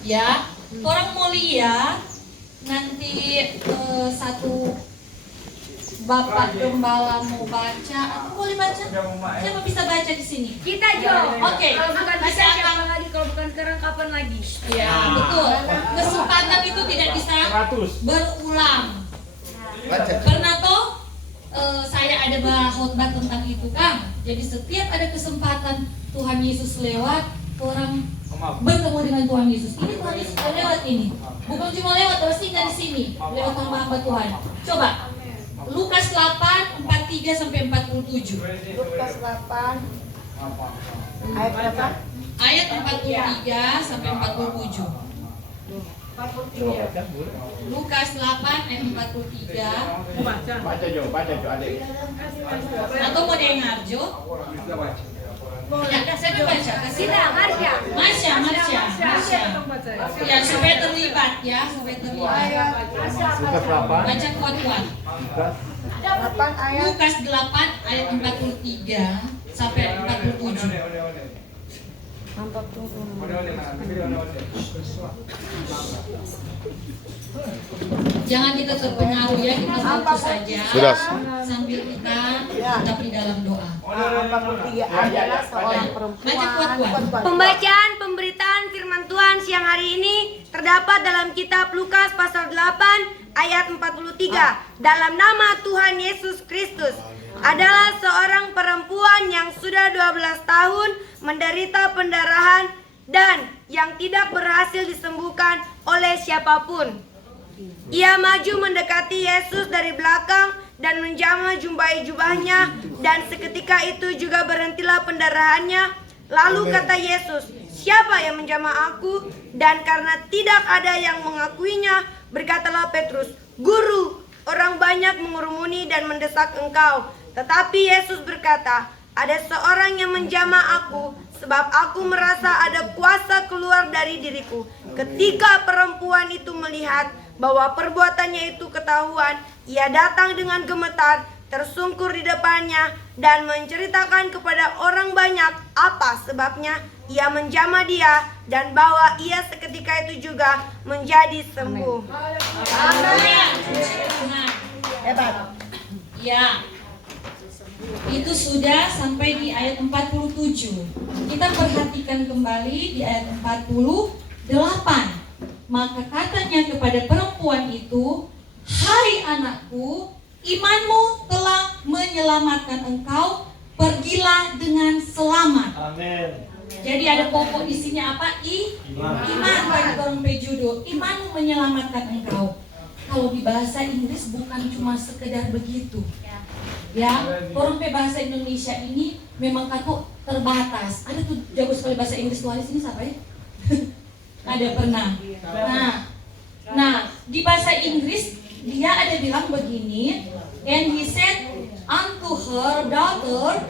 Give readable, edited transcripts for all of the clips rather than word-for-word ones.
Ya, orang mau lihat nanti satu Bapak Gembala mau baca, atau boleh baca? Siapa bisa baca di sini? Kita Jo. Oke. Kalau bukan Masih kita akan. siapa lagi? Kalau bukan sekarang kapan lagi? Ya, betul. Kesempatan itu tidak bisa berulang. Karena toh saya ada khotbah tentang itu, Kang. Jadi setiap ada kesempatan Tuhan Yesus lewat, orang bertemu dengan Tuhan Yesus. Ini Tuhan Yesus sudah lewat ini. Bukan cuma lewat, tapi singgah di sini. Lewat hamba-hamba Tuhan. Coba. Lukas 8, 43 sampai 47. Lukas 8 ayat berapa? Ayat 43 sampai 47. Lukas 8 ayat 43. Baca Jo adik. Atau mau dengar Jo? Ya, siapa baca? Kasih Kita, Marsha. Marsha. Ya, supaya terlibat ya, supaya terlibat. Lukas 8. Baca kuat-kuat. 8 ayat Lukas 8 ayat 43 sampai 47. mantap tuh. Jangan kita terpengaruh ya, kita fokus saja. Sudah. Sambil kita tetap di dalam doa. 43 adalah seorang Baca perempuan. kuat-kuat. Pembacaan pemberitaan firman Tuhan siang hari ini terdapat dalam kitab Lukas pasal 8 ayat 43. Dalam nama Tuhan Yesus Kristus, adalah seorang perempuan yang sudah 12 tahun menderita pendarahan dan yang tidak berhasil disembuhkan oleh siapapun. Ia maju mendekati Yesus dari belakang dan menjamah jumpai jubahnya, dan seketika itu juga berhentilah pendarahannya. Lalu kata Yesus, "Siapa yang menjamah aku?" Dan karena tidak ada yang mengakuinya, berkatalah Petrus, "Guru, orang banyak mengurumuni dan mendesak engkau." Tetapi Yesus berkata, "Ada seorang yang menjamah aku, sebab aku merasa ada kuasa keluar dari diriku." Ketika perempuan itu melihat bahwa perbuatannya itu ketahuan, ia datang dengan gemetar, tersungkur di depannya, dan menceritakan kepada orang banyak apa sebabnya ia menjamah dia, dan bahwa ia seketika itu juga menjadi sembuh. Amin. Hebat. Ya. Itu sudah sampai di ayat 47. Kita perhatikan kembali di ayat 48. Maka katanya kepada perempuan itu, "Hai anakku, imanmu telah menyelamatkan engkau, pergilah dengan selamat." Amin. Jadi ada pokok di sini apa? Iman bagi orang pejudo. Imanmu menyelamatkan engkau. Kalau di bahasa Inggris bukan cuma sekedar begitu. Ya, orang bahasa Indonesia ini memang kaku terbatas. Ada tuh jago sekali bahasa Inggris tuh di sini siapa ya? Ada pernah. Nah, di bahasa Inggris dia ada bilang begini, and he said unto her, "Daughter,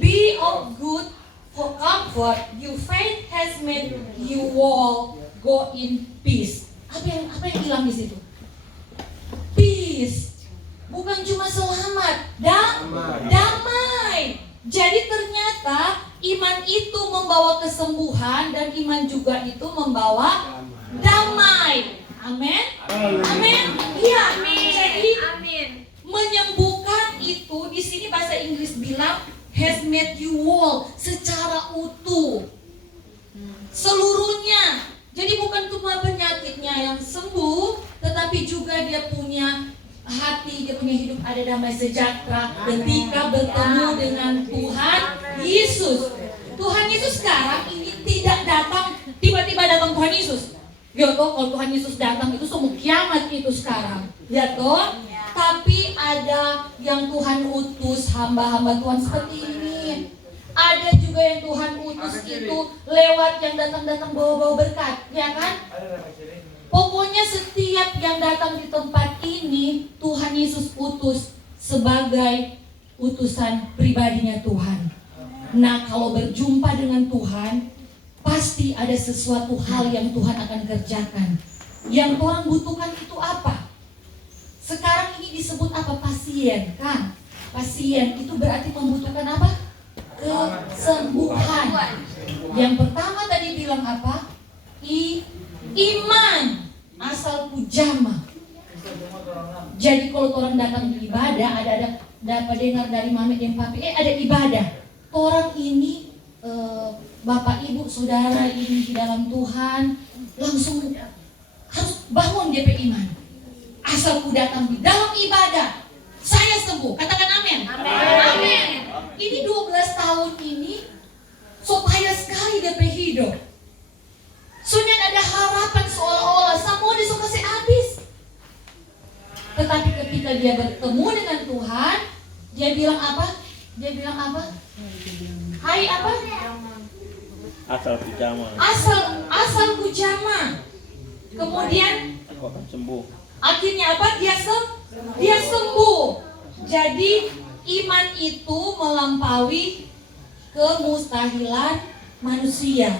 be of good comfort, your faith has made you well, go in peace." Apa yang bilang di situ? Peace. Bukan cuma selamat, damai. Jadi ternyata iman itu membawa kesembuhan, dan iman juga itu membawa damai. Amin. Amin. Iya, amin. Jadi menyembuhkan itu di sini bahasa Inggris bilang has made you whole, secara utuh. Seluruhnya. Jadi bukan cuma penyakitnya yang sembuh, tetapi juga dia punya hati, dia punya hidup ada damai sejahtera ketika bertemu dengan Tuhan Yesus. Tuhan Yesus sekarang ini tidak datang, tiba-tiba datang Tuhan Yesus. Ya toh, kalau Tuhan Yesus datang itu semua kiamat itu sekarang. Ya toh, tapi ada yang Tuhan utus hamba-hamba Tuhan seperti ini. Ada juga yang Tuhan utus itu lewat yang datang-datang bawa-bawa berkat, ya kan? Pokoknya setiap yang datang di tempat ini Tuhan Yesus utus sebagai utusan pribadinya Tuhan. Nah, kalau berjumpa dengan Tuhan, pasti ada sesuatu hal yang Tuhan akan kerjakan. Yang orang butuhkan itu apa? Sekarang ini disebut apa? Pasien, kan? Pasien itu berarti membutuhkan apa? Kesembuhan. Yang pertama tadi bilang apa? Iman asal pujama. Jadi kalau orang datang ibadah, ada dapat dengar dari mami dan papi, ada ibadah. Orang ini bapak ibu saudara ini di dalam Tuhan langsung harus bangun DP iman. Asal ku datang di dalam ibadah, saya sembuh. Katakan amin. Amin. Ini 12 tahun ini supaya sekali DP hidup. Soalnya ada harapan seolah-olah semua disuka habis. Tetapi ketika dia bertemu dengan Tuhan, dia bilang apa? Dia bilang apa? Hai apa? Asal pujama. Asal pujama. Kemudian Aku akan sembuh. akhirnya apa? Dia sembuh. Jadi iman itu melampaui kemustahilan manusia.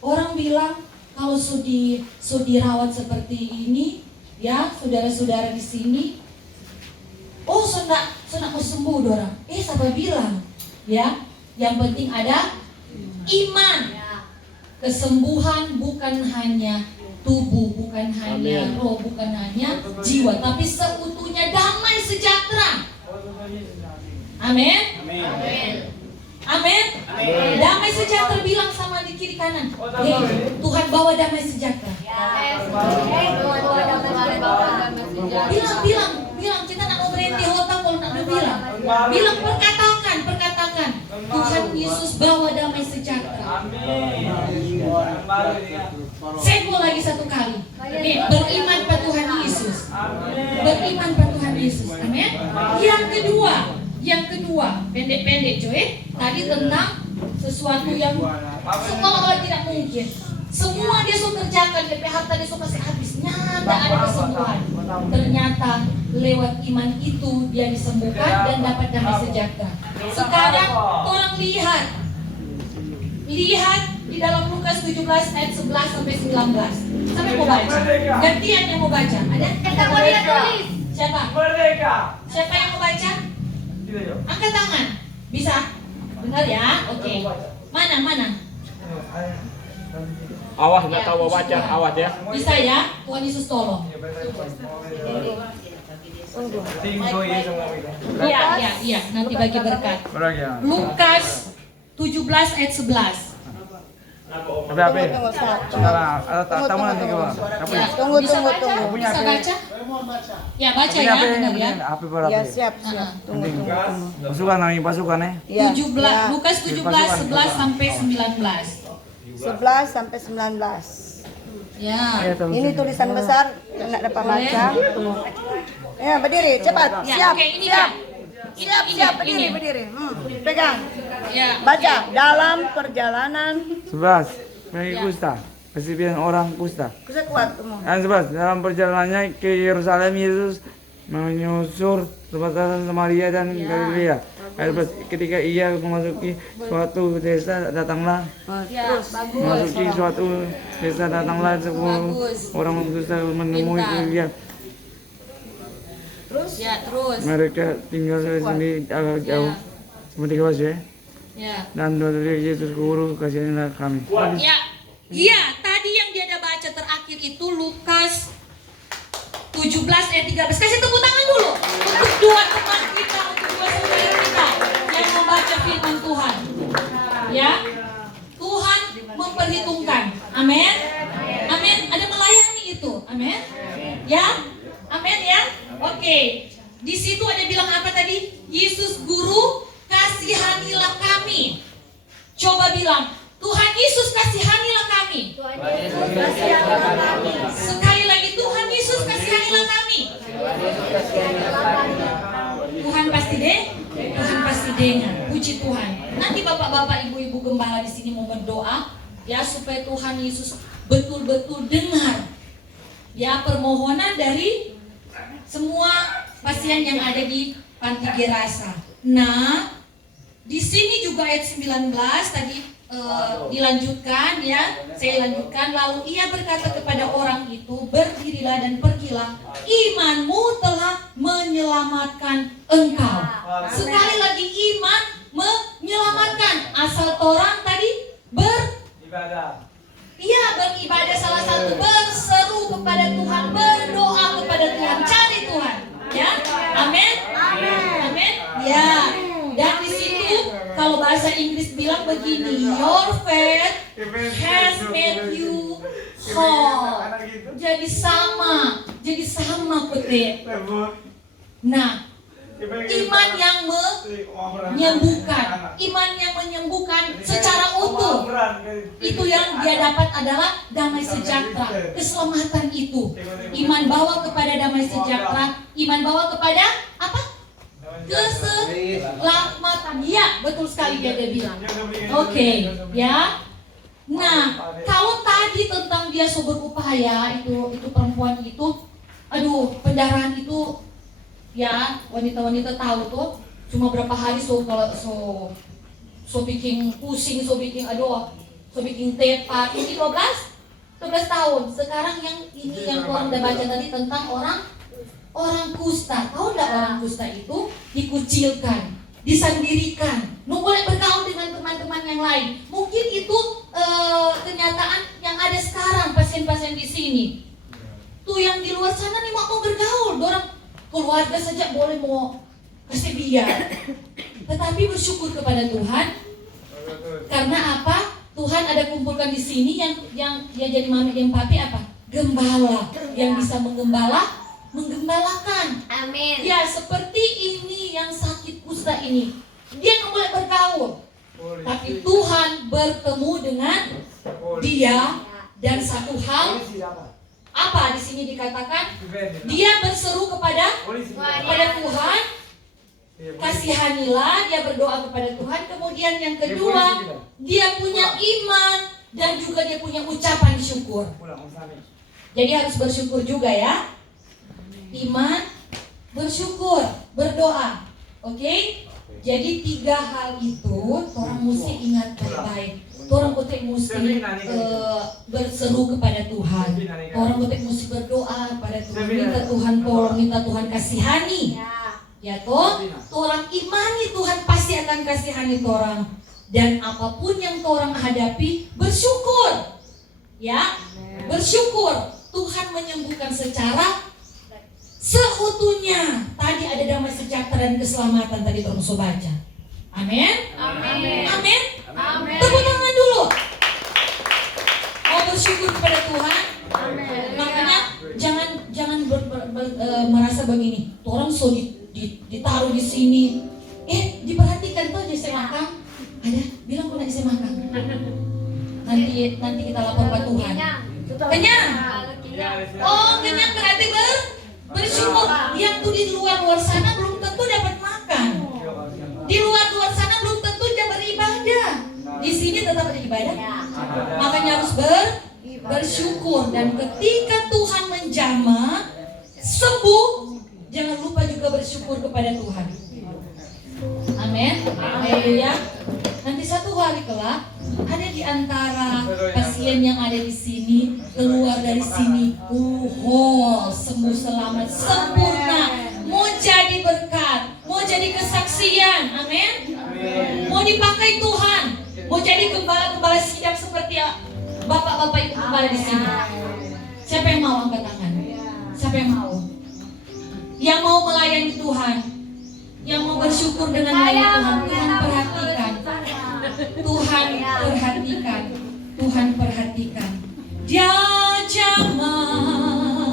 Orang bilang kalau dirawat seperti ini, ya saudara-saudara di sini, oh sudah mau sembuh dorang. Siapa bilang? Ya, yang penting ada iman. Kesembuhan bukan hanya tubuh, bukan hanya roh, bukan hanya jiwa, tapi seutuhnya damai sejahtera. Amin. Amin. Damai sejahtera, bilang sama di kiri kanan. Tuhan bawa damai sejahtera. Bilang kita nak mau berhenti hotak kalau nak bilang. Bilang perkatakan. Tuhan Yesus bawa damai sejahtera. Saya mau lagi satu kali. Beriman pada Tuhan Yesus. Beriman pada Tuhan Yesus. Amin. Yang kedua, pendek-pendek coy. Tadi tentang sesuatu yang seolah-olah tidak mungkin. Semua dia sudah kerjakan, DP harta dia sudah kasih habis. Nyata ada kesembuhan. Ternyata lewat iman itu dia disembuhkan dan dapat damai sejahtera. Sekarang orang lihat di dalam Lukas 17 ayat 11 sampai 19. Sampai mau baca. Gantian yang mau baca. Ada? Kita mau lihat tulis. Siapa? Siapa yang mau baca? Angkat tangan. Bisa? Benar ya? Oke. Mana? Awas nggak tahu baca, awas ya. Bisa ya? Tuhan Yesus tolong. Iya. Nanti bagi berkat. Lukas 17 ayat 11. Apa? Sekarang tamu nanti ke bawah. Tunggu. Bisa baca? Ya baca ya, benar ya. Ya siap. Tunggu. Pasukan namanya pasukan ya. Ya, 17 Lukas 17 11 sampai 19. 11 sampai 19. Ya. Ini tulisan besar, nak dapat baca. Tunggu. Ya, berdiri, cepat. Ya, Siap. oke, ini siap. dia. Siap, berdiri. Pegang. Ya. Baca dalam perjalanan. 11. Bagi kusta. Kesepian orang kusta. Bisa kuat kamu. Yang 11. Dalam perjalanannya ke Yerusalem, Yesus menyusur perbatasan Samaria dan Galilea. Ayat 11. Ketika ia memasuki suatu desa, datanglah sepuluh orang kusta menemui dia. Terus. Mereka tinggal sendiri agak jauh. Seperti kelas ya. Ya. Dan dari Yesus guru, kasihilah kami. Iya, tadi yang dia ada baca terakhir itu Lukas 17 ayat 13. Kasih tepuk tangan dulu untuk dua teman kita, untuk dua saudara kita yang membaca firman Tuhan. Ya, Tuhan memperhitungkan. Amin. Amin. Ada melayani itu. Amin. Ya. Amin ya. Oke. Di situ ada bilang apa tadi? Yesus guru, kasihanilah kami. Coba bilang, Tuhan Yesus kasihanilah kami. Sekali lagi, Tuhan Yesus kasihanilah kami. Tuhan pasti dengar. Puji Tuhan. Nanti bapak-bapak, ibu-ibu gembala di sini mau berdoa ya supaya Tuhan Yesus betul-betul dengar ya permohonan dari semua pasien yang ada di Panti Gerasa. Nah, di sini juga ayat 19 tadi dilanjutkan ya, saya lanjutkan. Lalu ia berkata kepada orang itu, berdirilah dan pergilah, imanmu telah menyelamatkan engkau. Sekali lagi, iman menyelamatkan. Asal orang tadi beribadah. Iya, beribadah salah satu begini, your faith has made you whole. Jadi sama petik. Nah, iman yang menyembuhkan secara utuh. Itu yang dia dapat adalah damai sejahtera, keselamatan itu. Iman bawa kepada damai sejahtera, iman bawa kepada apa? Keselamatan. Ya, betul sekali dia bilang. Oke, ya. Nah, kalau tadi tentang dia so berupaya, itu perempuan itu, aduh, pendarahan itu, ya, wanita-wanita tahu tuh, cuma berapa hari kalau so bikin pusing, so bikin tepat. Ini 12 tahun. Sekarang yang ini yang orang udah baca tadi tentang orang kusta. Tahu nggak orang kusta itu dikucilkan, disandirikan, nggak boleh bergaul dengan teman-teman yang lain. Mungkin itu kenyataan yang ada sekarang pasien-pasien di sini. Tuh yang di luar sana nih mau bergaul, orang keluarga saja boleh mau kasih biar. Tetapi bersyukur kepada Tuhan. Karena apa? Tuhan ada kumpulkan di sini yang jadi mami yang papi apa? Gembala yang bisa menggembalakan. Amin. Ya, seperti ini yang sakit kusta ini. Dia nggak boleh bergaul. Tapi Tuhan bertemu dengan dia dan satu hal apa di sini dikatakan? Dia berseru kepada Tuhan, kasihanilah, dia berdoa kepada Tuhan. Kemudian yang kedua, dia punya iman dan juga dia punya ucapan syukur. Jadi harus bersyukur juga ya. Iman, bersyukur, berdoa. Oke? Jadi 3 hal itu orang mesti ingat baik-baik. Orang mesti berseru kepada Tuhan. Orang mesti berdoa kepada Tuhan. Minta Tuhan tolong, minta Tuhan kasihani. Ya toh, orang imani Tuhan pasti akan kasihani orang. Dan apapun yang orang hadapi, bersyukur. Ya, bersyukur. Tuhan menyembuhkan secara seutuhnya. Tadi ada damai sejahtera dan keselamatan tadi orang so baca. Amin. Amin. Amin. Amin. Tepuk tangan dulu. Mau bersyukur kepada Tuhan. Amin. Makanya jangan merasa begini. Orang so ditaruh di sini. Diperhatikan tuh aja saya makan. Ada bilang kok saya makan. Nanti kita lapor ke Tuhan. Kenyang. Oh, kenyang berarti bersyukur. Yang tuh di luar sana belum tentu dapat makan. Di luar sana belum tentu dia beribadah. Di sini tetap beribadah. Makanya harus bersyukur. Dan ketika Tuhan menjamah, sembuh, jangan lupa juga bersyukur kepada Tuhan. Amin. Haleluya. Nanti satu hari kelak ada di antara pasien yang ada di sini keluar dari sini, sembuh selamat, sempurna, mau jadi berkat, mau jadi kesaksian, amin. Mau dipakai Tuhan, mau jadi gembala sidang seperti bapak-bapak itu gembala di sini. Siapa yang mau angkat tangan? Siapa yang mau? Yang mau melayani Tuhan, yang mau bersyukur dengan melayani Tuhan. Tuhan perhatikan. Tuhan perhatikan. Dia jamah